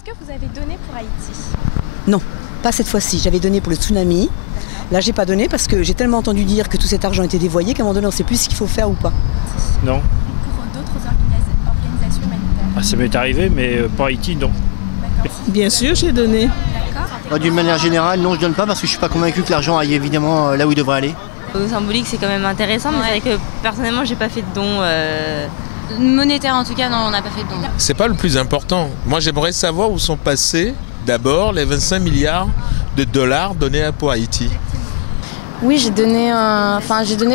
Est-ce que vous avez donné pour Haïti? Non, pas cette fois-ci. J'avais donné pour le tsunami. Là, j'ai pas donné parce que j'ai tellement entendu dire que tout cet argent était dévoyé qu'à un moment donné, on ne sait plus ce qu'il faut faire ou pas. Non. Pour d'autres organisations humanitaires? Ah, ça m'est arrivé, mais pour Haïti, non. Bien sûr, j'ai donné. D'une manière générale, non, je donne pas parce que je suis pas convaincu que l'argent aille évidemment là où il devrait aller. Au symbolique, c'est quand même intéressant, mais c'est vrai que personnellement, j'ai pas fait de don. Monétaire en tout cas, non, on n'a pas fait de don. C'est pas le plus important. Moi, j'aimerais savoir où sont passés d'abord les 25 milliards de dollars donnés pour Haïti. Oui, j'ai donné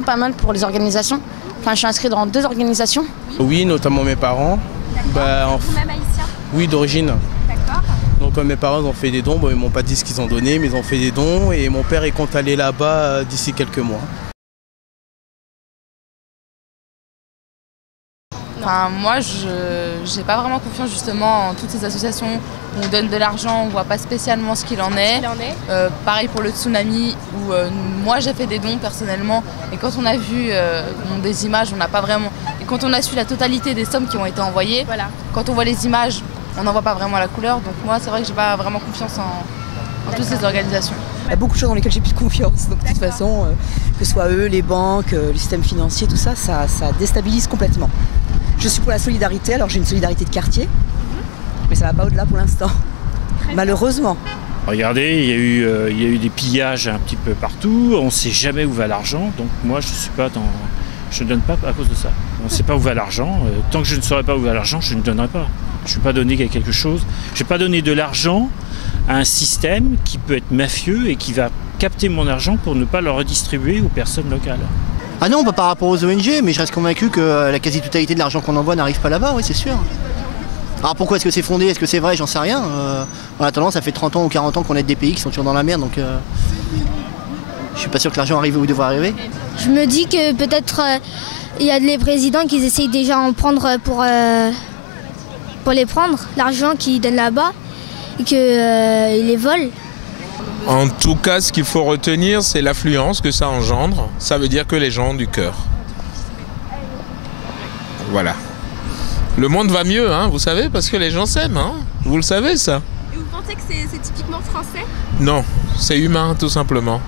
pas mal pour les organisations. Enfin, je suis inscrit dans 2 organisations. Oui, notamment mes parents. Vous-même haïtien? Oui, d'origine. D'accord. Donc mes parents ont fait des dons, ils m'ont pas dit ce qu'ils ont donné, mais ils ont fait des dons et mon père compte aller là-bas d'ici quelques mois. Enfin, moi, je n'ai pas vraiment confiance justement en toutes ces associations où on donne de l'argent, on ne voit pas spécialement ce qu'il en est. Pareil pour le tsunami, où moi j'ai fait des dons personnellement, et quand on a vu des images, on n'a pas vraiment... Et quand on a su la totalité des sommes qui ont été envoyées, Voilà. quand on voit les images, on n'en voit pas vraiment la couleur. Donc moi, c'est vrai que j'ai pas vraiment confiance en toutes ces organisations. Il y a beaucoup de choses dans lesquelles j'ai plus de confiance. Donc de toute façon, que ce soit eux, les banques, le système financier, tout ça, ça déstabilise complètement. Je suis pour la solidarité, alors j'ai une solidarité de quartier, mais ça va pas au-delà pour l'instant, malheureusement. Regardez, il y a eu des pillages un petit peu partout, on ne sait jamais où va l'argent, donc moi je ne donne pas à cause de ça. On ne sait pas où va l'argent, tant que je ne saurai pas où va l'argent, je ne donnerai pas. Je ne vais pas donner quelque chose, je ne vais pas donner de l'argent à un système qui peut être mafieux et qui va capter mon argent pour ne pas le redistribuer aux personnes locales. Ah non, pas par rapport aux ONG, mais je reste convaincu que la quasi-totalité de l'argent qu'on envoie n'arrive pas là-bas, oui, c'est sûr. Alors pourquoi est-ce que c'est fondé, est-ce que c'est vrai, j'en sais rien. En attendant, ça fait 30 ans ou 40 ans qu'on aide des pays qui sont toujours dans la merde, donc je suis pas sûr que l'argent arrive où il devrait arriver. Je me dis que peut-être il y a les présidents qui essayent déjà en prendre pour les prendre, l'argent qu'ils donnent là-bas, et qu'ils les volent. En tout cas, ce qu'il faut retenir, c'est l'affluence que ça engendre. Ça veut dire que les gens ont du cœur. Voilà. Le monde va mieux, hein, vous savez, parce que les gens s'aiment. Hein. Vous le savez, ça. Et vous pensez que c'est typiquement français? Non, c'est humain, tout simplement.